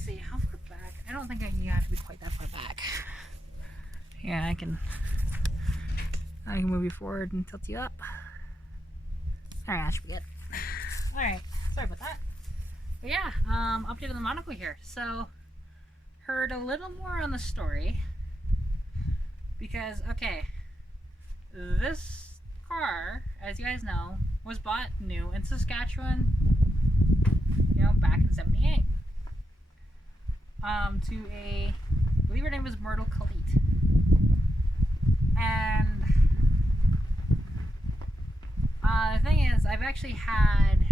let's see, how far back? I don't think you have to be quite that far back. Yeah, I can move you forward and tilt you up. Alright, that should be good. Alright, sorry about that. But yeah, update on the Monaco here. So, heard a little more on the story. Because, okay, this car, as you guys know, was bought new in Saskatchewan, you know, back in 78. To a, I believe her name was Myrtle Khalid. And the thing is, I've actually had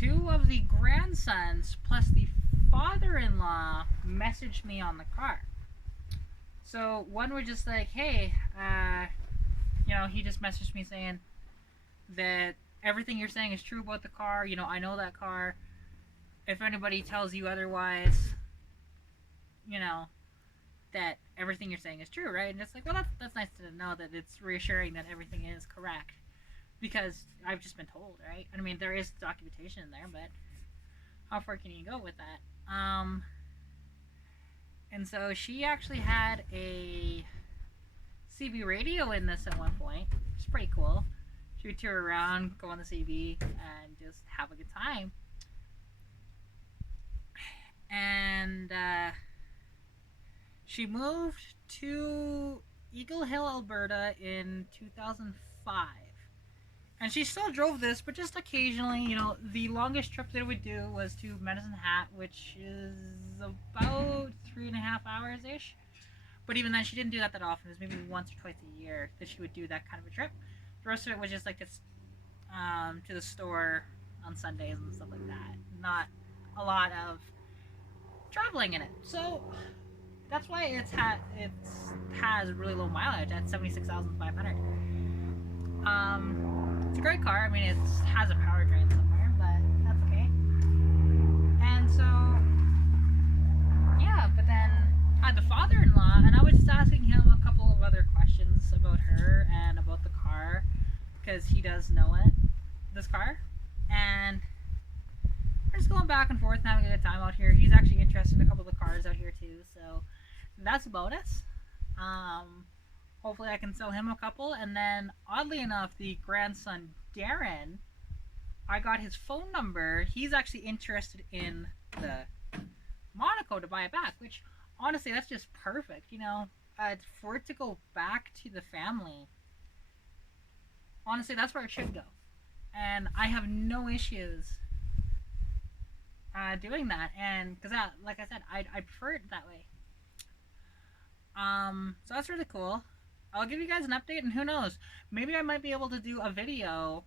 two of the grandsons plus the father-in-law message me on the car. So one was just like, hey, you know, he just messaged me saying that everything you're saying is true about the car. You know, I know that car. If anybody tells you otherwise, you know, that everything you're saying is true, right? And it's like, well, that's nice to know that it's reassuring that everything is correct. Because I've just been told, right? I mean, there is documentation in there, but how far can you go with that? And so she actually had a CB radio in this at one point, which is pretty cool. She would tour around, go on the CB, and just have a good time. And she moved to Eagle Hill, Alberta in 2005. And she still drove this, but just occasionally, you know, the longest trip that it would do was to Medicine Hat, which is about 3.5 hours-ish. But even then, she didn't do that often. It was maybe once or twice a year that she would do that kind of a trip. The rest of it was just like this, to the store on Sundays and stuff like that. Not a lot of traveling in it. So that's why it has really low mileage at 76,500. It's a great car. I mean, it has a powertrain somewhere, but that's okay. And so, yeah, but then I had the father-in-law, and I was just asking him a couple of other questions about her and about the car, because he does know this car. And we're just going back and forth and having a good time out here. He's actually interested in a couple of the cars out here too, so that's a bonus. Hopefully I can sell him a couple. And then, oddly enough, the grandson, Darren, I got his phone number. He's actually interested in the Monaco to buy it back, which, honestly, that's just perfect, you know? For it to go back to the family, honestly, that's where it should go. And I have no issues doing that. And, because, like I said, I prefer it that way. So that's really cool. I'll give you guys an update, and who knows, maybe I might be able to do a video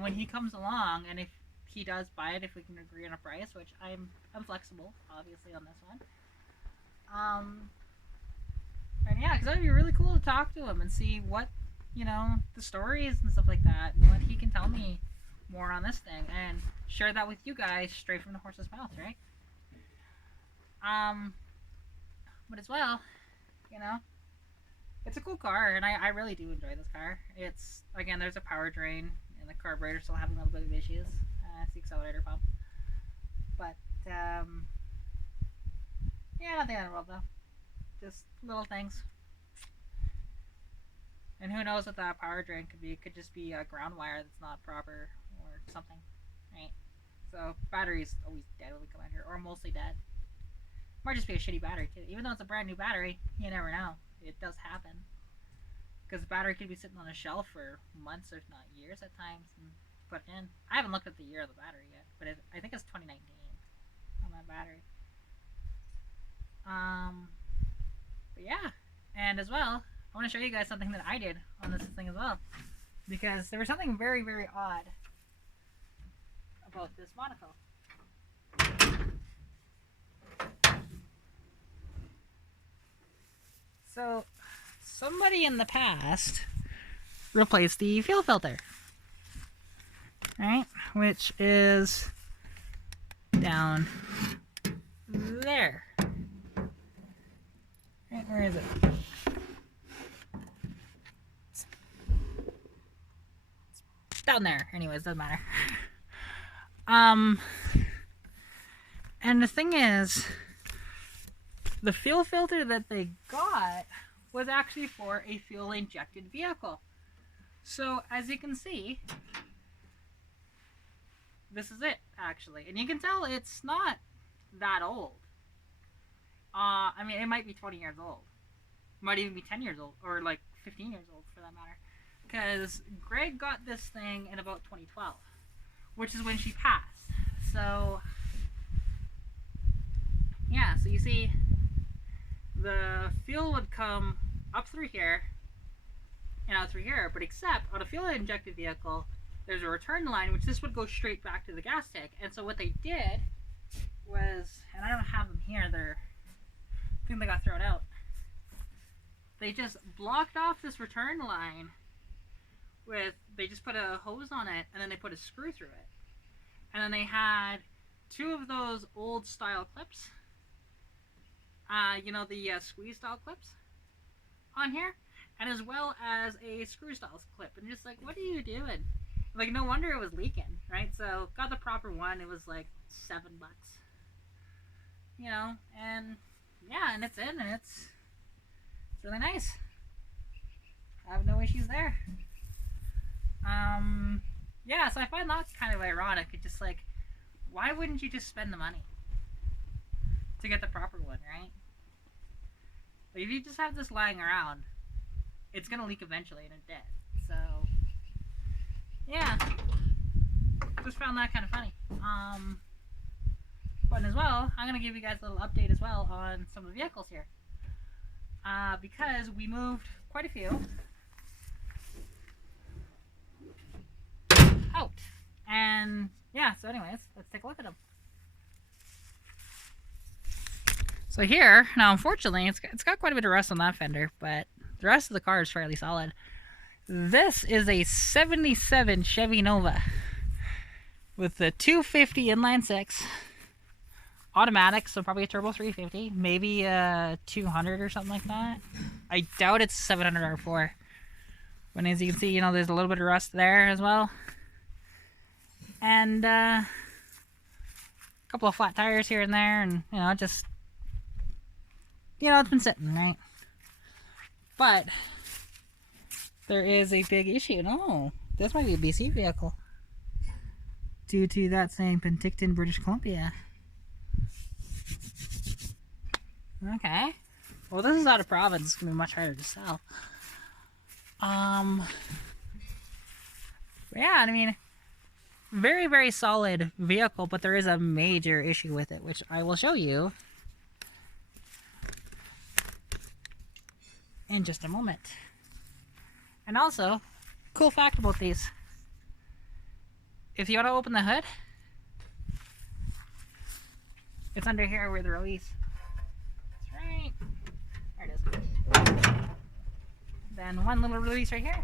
when he comes along, and if he does buy it, if we can agree on a price, which I'm flexible, obviously, on this one. And yeah, because that would be really cool to talk to him and see what, you know, the story is and stuff like that, and what he can tell me more on this thing, and share that with you guys straight from the horse's mouth, right? But as well, you know, it's a cool car, and I really do enjoy this car. It's, again, there's a power drain, and the carburetor still having a little bit of issues. It's the accelerator pump. But, yeah, nothing in the world, though. Just little things. And who knows what that power drain could be. It could just be a ground wire that's not proper, or something, right? So, battery's always dead when we come out here, or mostly dead. Might just be a shitty battery, too. Even though it's a brand new battery, you never know. It does happen. Because the battery could be sitting on a shelf for months, if not years at times, and put it in. I haven't looked at the year of the battery yet, but I think it's 2019 on that battery. But yeah, and as well, I want to show you guys something that I did on this thing as well, because there was something very, very odd about this Monaco. So, somebody in the past replaced the fuel filter, right? Which is down there. Right, where is it? It's down there. Anyways, doesn't matter. And the thing is, the fuel filter that they got was actually for a fuel injected vehicle. So as you can see, this is it actually. And you can tell it's not that old. I mean, it might be 20 years old. It might even be 10 years old, or like 15 years old for that matter. Because Greg got this thing in about 2012, which is when she passed. So, yeah, so you see, the fuel would come up through here and out through here, but except on a fuel injected vehicle, there's a return line, which this would go straight back to the gas tank. And so what they did was, and I don't have them here, I think they got thrown out. They just blocked off this return line they just put a hose on it, and then they put a screw through it. And then they had 2 of those old style clips, you know, the squeeze style clips on here, and as well as a screw style clip. And just like, what are you doing? Like, no wonder it was leaking, right? So got the proper one. It was like $7, you know, and yeah, and it's in, and it's really nice. I have no issues there. Yeah, so I find that kind of ironic. It's just like, why wouldn't you just spend the money to get the proper one, right? Like, if you just have this lying around, it's gonna leak eventually, and it did. So, yeah, just found that kind of funny. But as well, I'm gonna give you guys a little update as well on some of the vehicles here, because we moved quite a few out. And yeah, so anyways, let's take a look at them. So here, now unfortunately, it's got quite a bit of rust on that fender, but the rest of the car is fairly solid. This is a 77 Chevy Nova with the 250 inline 6 automatic, so probably a turbo 350, maybe a 200 or something like that. I doubt it's 700 R4. But as you can see, you know, there's a little bit of rust there as well. And a couple of flat tires here and there, and you know, just, you know, it's been sitting, right? But there is a big issue. No, this might be a BC vehicle due to that saying Penticton, British Columbia. Okay, well, this is out of province. It's gonna be much harder to sell. Yeah, I mean, very, very solid vehicle, but there is a major issue with it, which I will show you in just a moment. And also, cool fact about these, if you want to open the hood, it's under here where the release. That's right. There it is. Then one little release right here.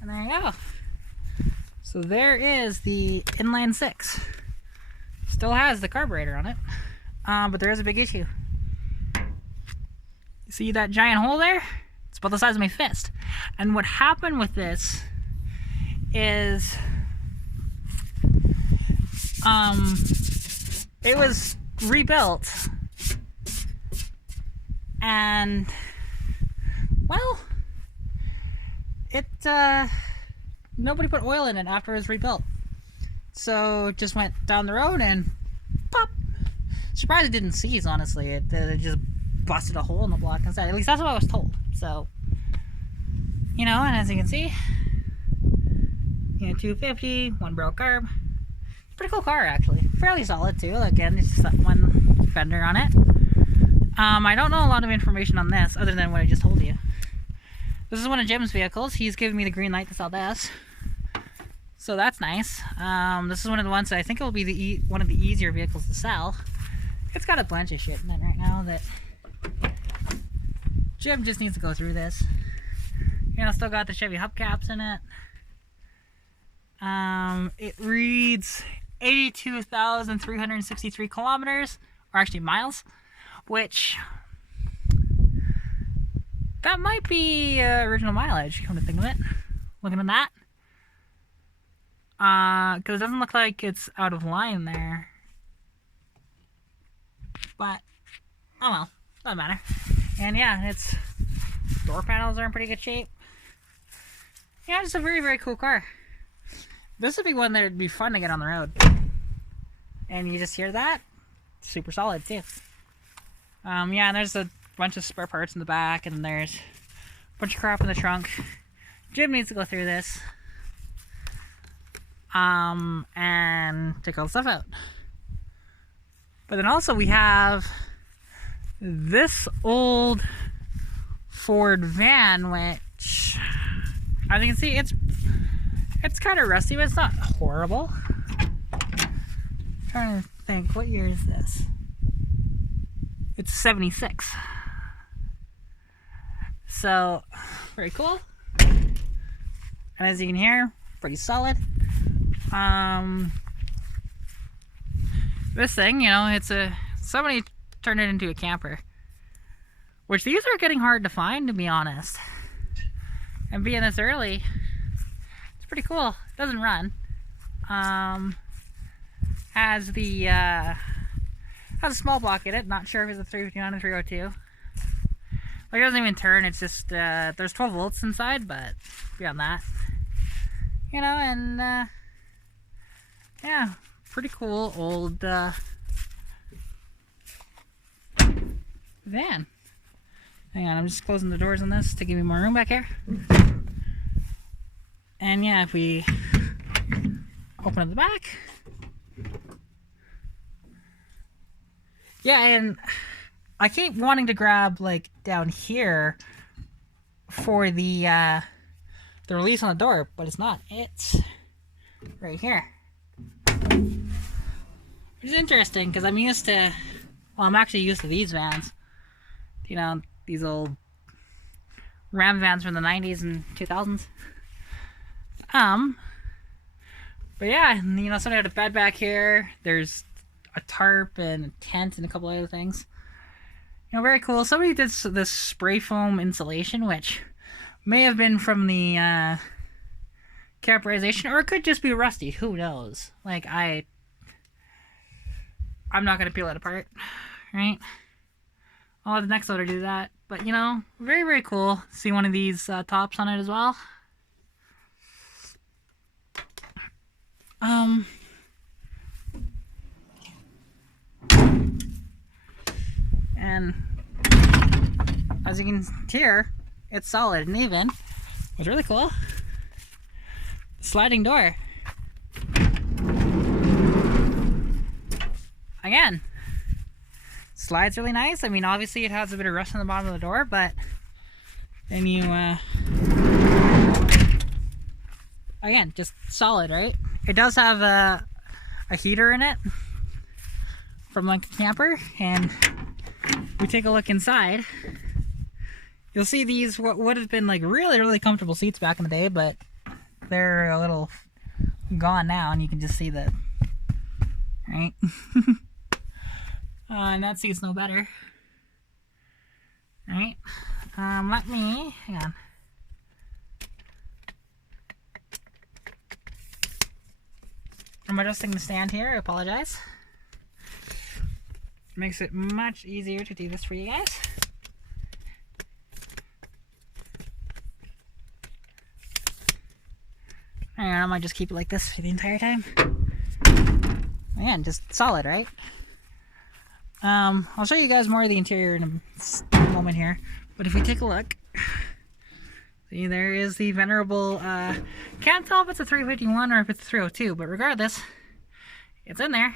And there you go. So there is the inline 6. Still has the carburetor on it, but there is a big issue. You see that giant hole there? It's about the size of my fist. And what happened with this is it was rebuilt, and well, nobody put oil in it after it was rebuilt, so it just went down the road and pop. Surprised it didn't seize, honestly. It just busted a hole in the block inside. At least that's what I was told. So, you know, and as you can see, you know, 250, 1 barrel carb. Pretty cool car, actually. Fairly solid too. Again, it's just that one fender on it. I don't know a lot of information on this other than what I just told you. This is one of Jim's vehicles. He's giving me the green light to sell this, so that's nice. This is one of the ones that I think it will be one of the easier vehicles to sell. It's got a bunch of shit in it right now that Jim just needs to go through this. You know, still got the Chevy hubcaps in it. It reads 82,363 kilometers, or actually miles, which That might be original mileage, come to think of it. Looking at that. Because it doesn't look like it's out of line there. But, oh well, doesn't matter. And yeah, its door panels are in pretty good shape. Yeah, it's a very, very cool car. This would be one that would be fun to get on the road. And you just hear that? Super solid, too. Yeah, and there's a bunch of spare parts in the back, and there's a bunch of crap in the trunk. Jim needs to go through this. And take all the stuff out. But then also we have this old Ford van, which, as you can see, it's kind of rusty, but it's not horrible. I'm trying to think, what year is this? It's 76. So, very cool. And as you can hear, pretty solid. This thing, you know, somebody turned it into a camper. Which these are getting hard to find, to be honest. And being this early, it's pretty cool. It doesn't run. Has a small block in it. Not sure if it's a 359 or 302. Like, it doesn't even turn. It's just there's 12 volts inside, but beyond that, you know. And yeah, pretty cool old van. Hang on, I'm just closing the doors on this to give me more room back here. And yeah, if we open up the back. Yeah, and I keep wanting to grab, like, down here for the release on the door, but it's not. It's right here. Which is interesting, because I'm used to, well, I'm actually used to these vans. You know, these old Ram vans from the 90s and 2000s. But yeah, you know, somebody had a bed back here. There's a tarp and a tent and a couple other things. You know, very cool. Somebody did this spray foam insulation, which may have been from the camperization, or it could just be rusty. Who knows? Like, I'm not gonna peel it apart, right? I'll let the next loader do that. But, you know, very, very cool. See one of these tops on it as well. And as you can hear, it's solid and even. It's really cool. Sliding door. Again, slides really nice. I mean, obviously it has a bit of rust on the bottom of the door, but then you again, just solid, right? It does have a heater in it from like a camper, and we take a look inside. You'll see these what would have been like really, really comfortable seats back in the day, but they're a little gone now, and you can just see the right. And that seat's no better. Right? Let me hang on. I'm adjusting the stand here. I apologize. Makes it much easier to do this for you guys. Hang on, I might just keep it like this for the entire time. Again, just solid, right? I'll show you guys more of the interior in a moment here. But if we take a look, see, there is the venerable, can't tell if it's a 351 or if it's a 302, but regardless, it's in there.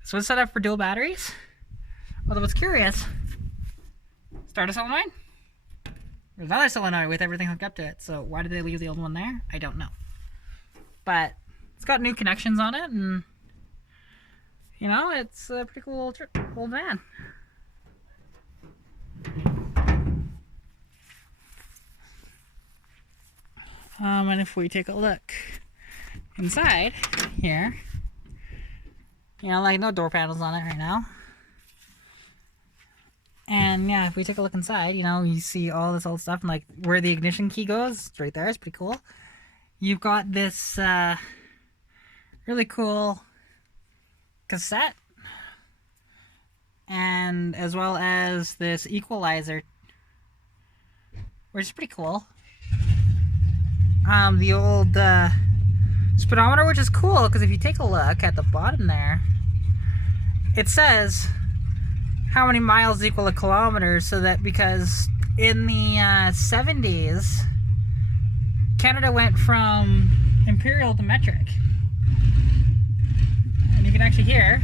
This was set up for dual batteries. Although what's curious, start a solenoid. There's another solenoid with everything hooked up to it, so why did they leave the old one there? I don't know. But it's got new connections on it, and you know, it's a pretty cool old van. And if we take a look inside here, you know, like no door panels on it right now. And yeah, if we take a look inside, you know, you see all this old stuff and like where the ignition key goes, it's right there. It's pretty cool. You've got this really cool cassette, and as well as this equalizer, which is pretty cool. The old speedometer, which is cool because if you take a look at the bottom there, it says how many miles equal a kilometer, so that because in the 70s, Canada went from imperial to metric. And you can actually hear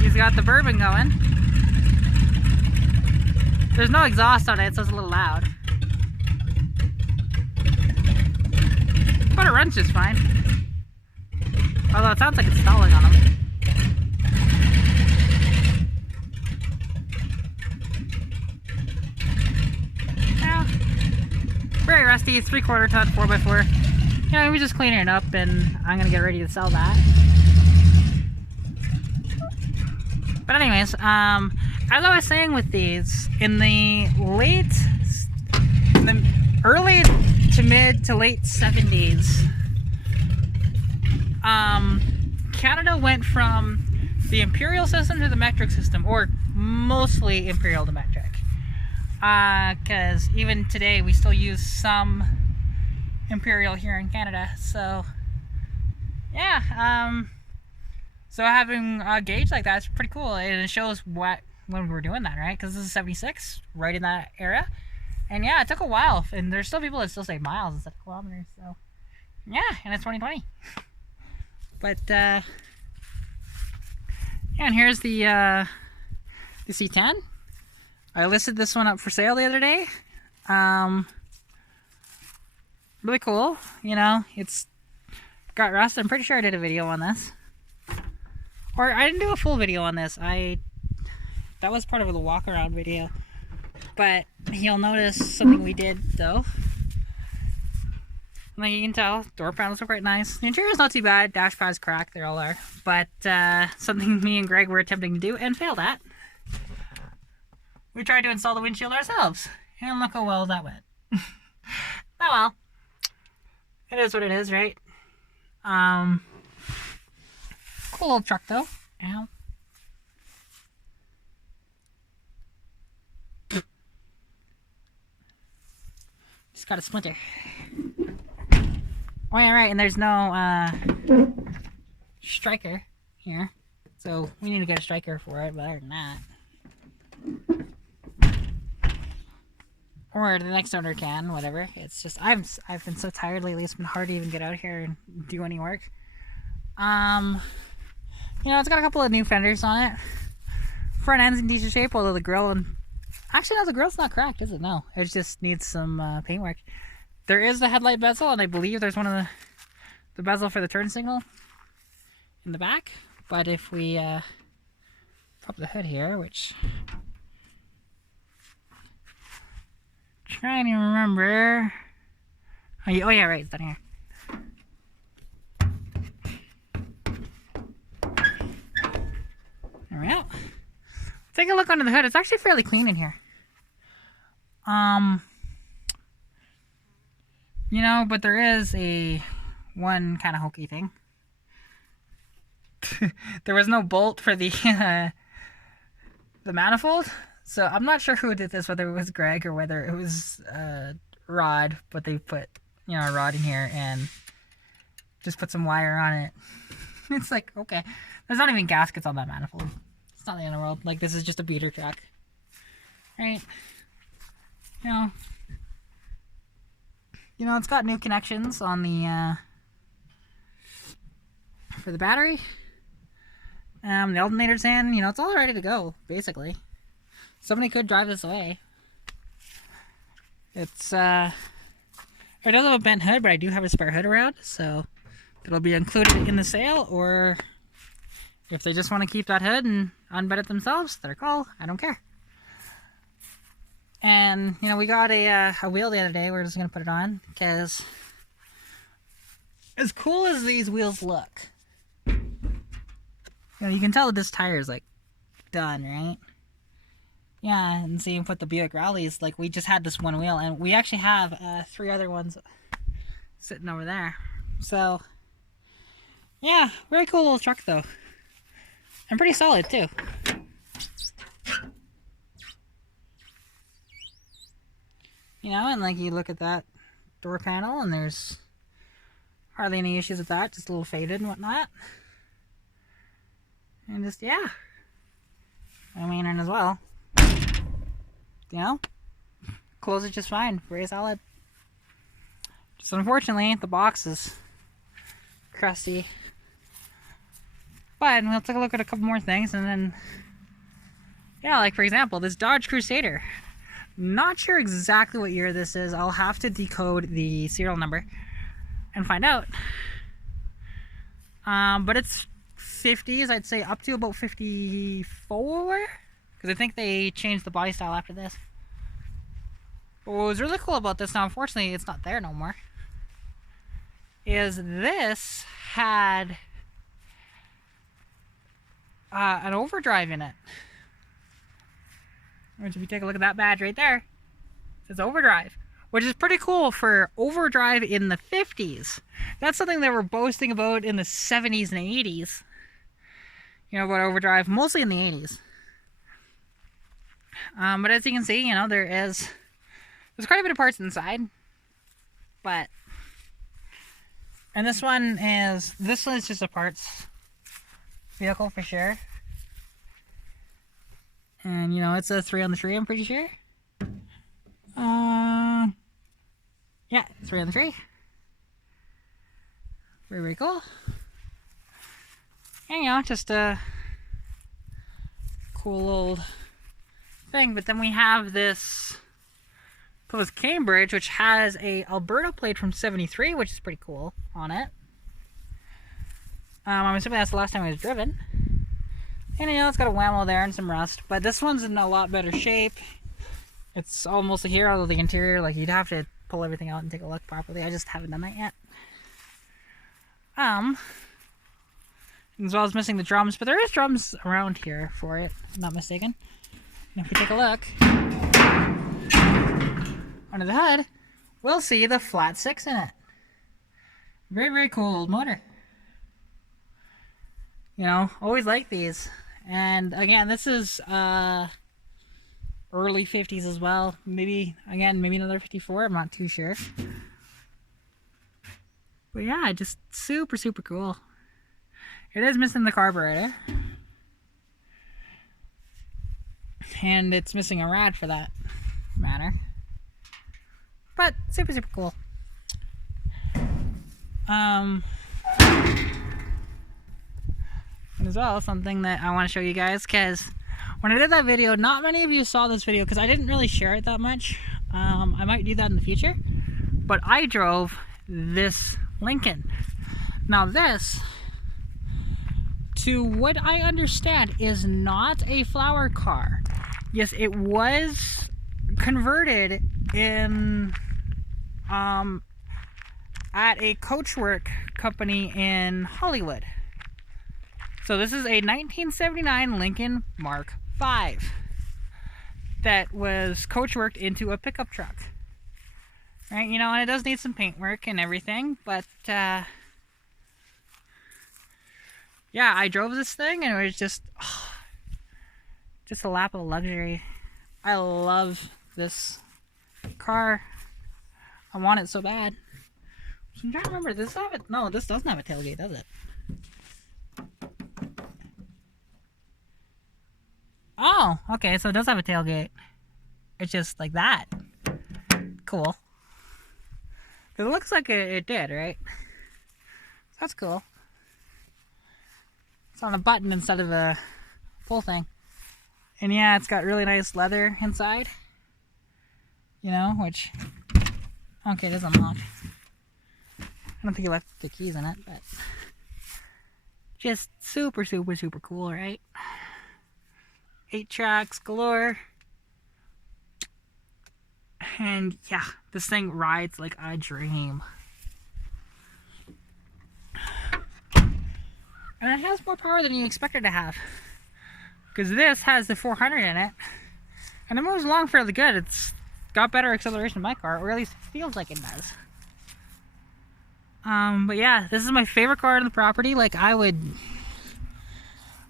he's got the bourbon going. There's no exhaust on it, so it's a little loud. But it runs just fine. Although it sounds like it's stalling on him. Yeah. Very rusty. It's 3/4 ton 4x4. You know, we're just cleaning it up and I'm gonna get ready to sell that. But anyways, as I was saying with these, in the early to mid to late 70s, Canada went from the imperial system to the metric system, or mostly imperial to metric. Because even today we still use some imperial here in Canada. So yeah, so having a gauge like that is pretty cool, and it shows what when we were doing that, right? Because this is 76, right in that era. And yeah, it took a while, and there's still people that still say miles instead of kilometers. So yeah, and it's 2020. But yeah, and here's the C10. I listed this one up for sale the other day. Really cool. You know, it's got rust. I'm pretty sure I did a video on this, or I didn't do a full video on this. That was part of the walk around video. But you'll notice something we did though. Like you can tell, door panels are quite nice. The interior is not too bad. Dash pads cracked, they all are. But something me and Greg were attempting to do and failed at. We tried to install the windshield ourselves, and look how well that went. Oh well, it is what it is, right? Cool old truck though. Ow. Just got a splinter. Oh yeah, right, and there's no striker here, so we need to get a striker for it. But other than that, or the next owner can, whatever. It's just I've been so tired lately. It's been hard to even get out here and do any work. You know, it's got a couple of new fenders on it. Front end's in decent shape, although the grill and actually no, the grill's not cracked, is it? No, it just needs some paintwork. There is the headlight bezel, and I believe there's one of the bezel for the turn signal in the back. But if we pop the hood here, which trying to remember. Oh yeah, right, it's down here. There we go. Take a look under the hood. It's actually fairly clean in here. You know, but there is one kind of hokey thing. There was no bolt for the manifold, so I'm not sure who did this, whether it was Greg or whether it was Rod, but they put, you know, a rod in here and just put some wire on it. It's like, okay, there's not even gaskets on that manifold. It's not the end of the world. Like, this is just a beater truck, right? You know, it's got new connections on the for the battery. The alternator's in. You know, it's all ready to go, basically. Somebody could drive this away. It's it does have a bent hood, but I do have a spare hood around, so it'll be included in the sale. Or if they just want to keep that hood and unbed it themselves, their call. I don't care. And, you know, we got a wheel the other day. We're just going to put it on, because as cool as these wheels look, You know, you can tell that this tire is like done, right? Yeah, and same with the Buick Rallies. Like, we just had this one wheel, and we actually have 3 other ones sitting over there. So, yeah, very cool little truck though, and pretty solid too. You know, and like you look at that door panel, and there's hardly any issues with that, just a little faded and whatnot. And just, yeah. I mean, and as well, you know, close it just fine, very solid. Just unfortunately, the box is crusty. But we'll take a look at a couple more things, and then, yeah, like for example, this Dodge Crusader. Not sure exactly what year this is. I'll have to decode the serial number and find out. But it's 50s, I'd say up to about 54, because I think they changed the body style after this. But what was really cool about this, now unfortunately it's not there no more, is this had an overdrive in it. Which, if you take a look at that badge right there, it says overdrive, which is pretty cool for overdrive in the 50s. That's something they were boasting about in the 70s and 80s. You know, about overdrive, mostly in the 80s. But as you can see, you know, there's quite a bit of parts inside. But, and this one is just a parts vehicle for sure. And, you know, it's a 3 on the tree, I'm pretty sure. Yeah, 3 on the tree. Very, very cool. And, you know, just a cool old thing. But then we have this Plymouth Cambridge, which has a Alberta plate from 73, which is pretty cool on it. I'm assuming that's the last time it was driven. And, you know, it's got a whammo there and some rust. But this one's in a lot better shape. It's almost here, although the interior, like, you'd have to pull everything out and take a look properly. I just haven't done that yet. As well as missing the drums. But there is drums around here for it, if I'm not mistaken. And if we take a look under the hood, we'll see the flat 6 in it. Very, very cool old motor. You know, always like these. And again, this is early 50s as well. Maybe, again, maybe another 54. I'm not too sure. But yeah, just super, super cool. It is missing the carburetor. And it's missing a rad for that matter. But super, super cool. And as well, something that I want to show you guys, because when I did that video, not many of you saw this video because I didn't really share it that much. I might do that in the future. But I drove this Lincoln. Now this, to what I understand, is not a flower car. Yes, it was converted in at a coachwork company in Hollywood. So this is a 1979 Lincoln Mark V that was coachworked into a pickup truck. Right, you know, and it does need some paint work and everything, but yeah, I drove this thing and it was just a lap of luxury. I love this car. I want it so bad. So I'm trying to remember, does this have it? No, this doesn't have a tailgate, does it? Oh, okay, so it does have a tailgate. It's just like that. Cool. It looks like it did, right? So that's cool. It's on a button instead of a pull thing. And yeah, it's got really nice leather inside. You know, which... Okay, it does unlock. I don't think he left the keys in it, but... Just super, super, super cool, right? 8 tracks galore. And yeah, this thing rides like a dream. And it has more power than you expect it to have. Because this has the 400 in it. And it moves along fairly good. It's got better acceleration than my car, or at least it feels like it does. But yeah, this is my favorite car on the property. Like I would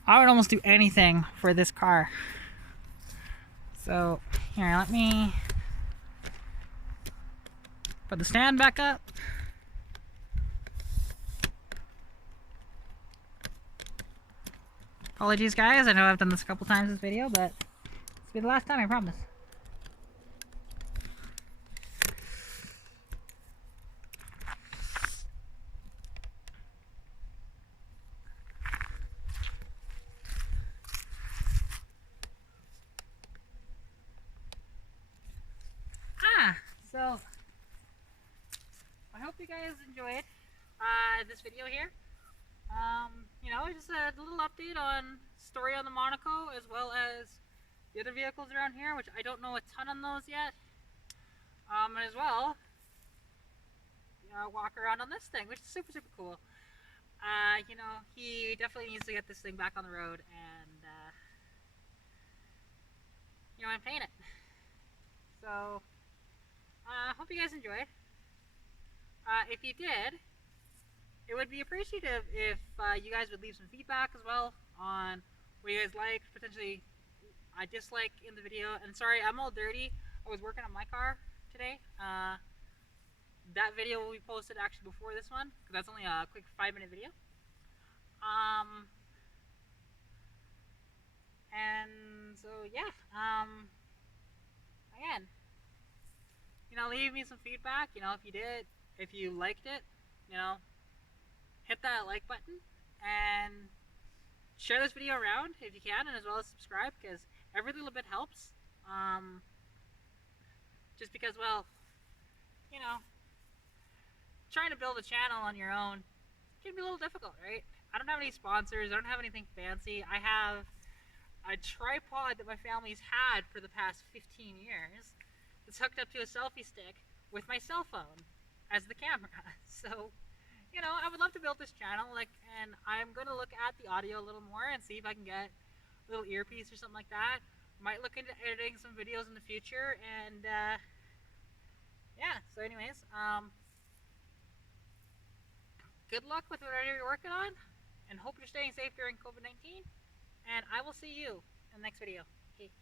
almost do anything for this car. So here, let me put the stand back up. Apologies guys, I know I've done this a couple times in this video, but this will be the last time, I promise. So I hope you guys enjoyed this video here. You know, just a little update on story on the Monaco, as well as the other vehicles around here, which I don't know a ton on those yet. And as well, walk around on this thing, which is super cool. You know, he definitely needs to get this thing back on the road, and you know, I'm paying it. So hope you guys enjoyed. If you did, it would be appreciative if you guys would leave some feedback as well on what you guys liked, potentially I dislike in the video. And sorry, I'm all dirty. I was working on my car today. That video will be posted actually before this one, because that's only a quick 5-minute video. And so yeah, again, you know, leave me some feedback. You know, if you did, if you liked it, you know, hit that like button and share this video around if you can, and as well as subscribe, because every little bit helps. Just because, well, you know, trying to build a channel on your own can be a little difficult, right? I don't have any sponsors, I don't have anything fancy. I have a tripod that my family's had for the past 15 years. It's hooked up to a selfie stick with my cell phone as the camera. So, you know, I would love to build this channel, like, and I'm going to look at the audio a little more and see if I can get a little earpiece or something like that. Might look into editing some videos in the future, and yeah, so anyways, good luck with whatever you're working on, and hope you're staying safe during COVID-19, and I will see you in the next video. Okay.